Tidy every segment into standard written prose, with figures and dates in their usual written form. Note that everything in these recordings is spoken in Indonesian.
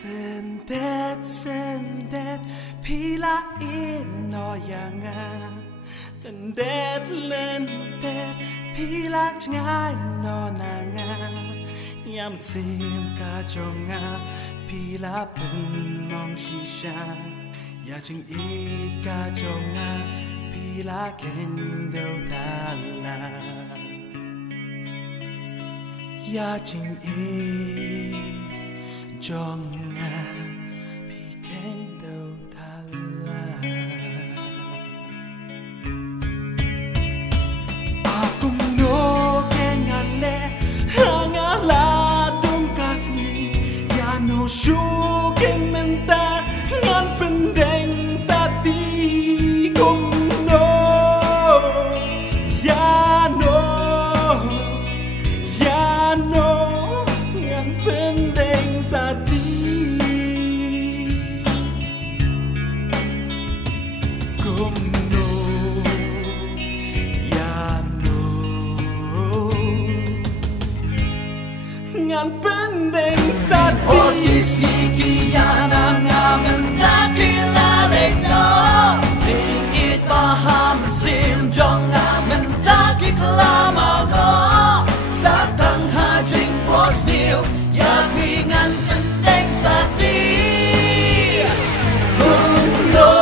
Sendet pila inoyanga lendet pila ngai no nanga yam sim ka jonga pila penong shisha ya ching it ka jonga pila kendo tala ya ching it jonga pikendo tala aku no kengale hangala dungkasni ya no shuken menta ngan pendeng sati kumno ya no ngan pendeng sati kumno ya no ngan pendeng sati Orkis kiana ngamen takilalek no Ting it paham sim jong ngamen takik lama no Satang hajing pros new ya pingan pendek sati no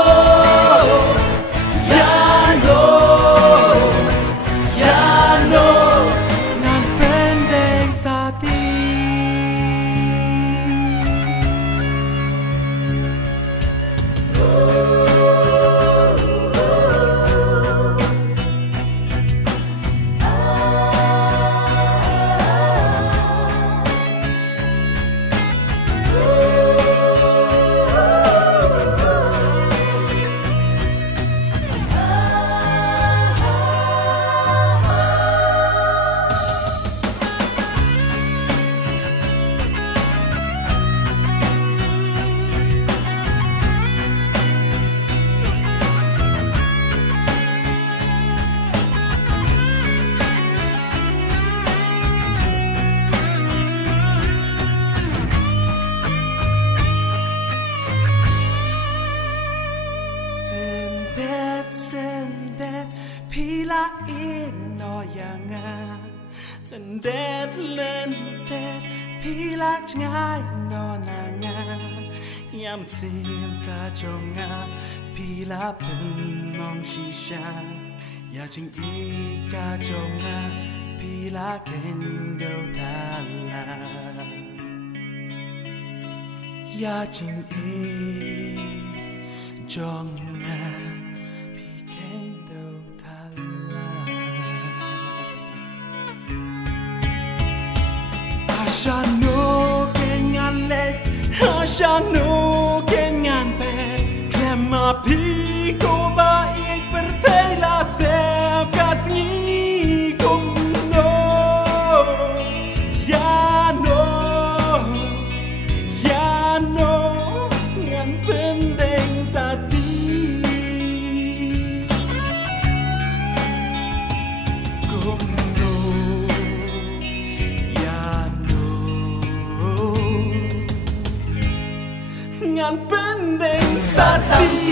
ya no ngan pendeng sati Sendet pila inoyanga lendet pila ngai no nanga yam sim ka jonga pila penong shisha ya ching it ka jonga pila kendo tala ya ching it jonga pikendo tala asha no kengan pet klema piko ba ik pertela sep kasngi kumno ya no ngan pendeng sati kumno ya no ngan pendeng sati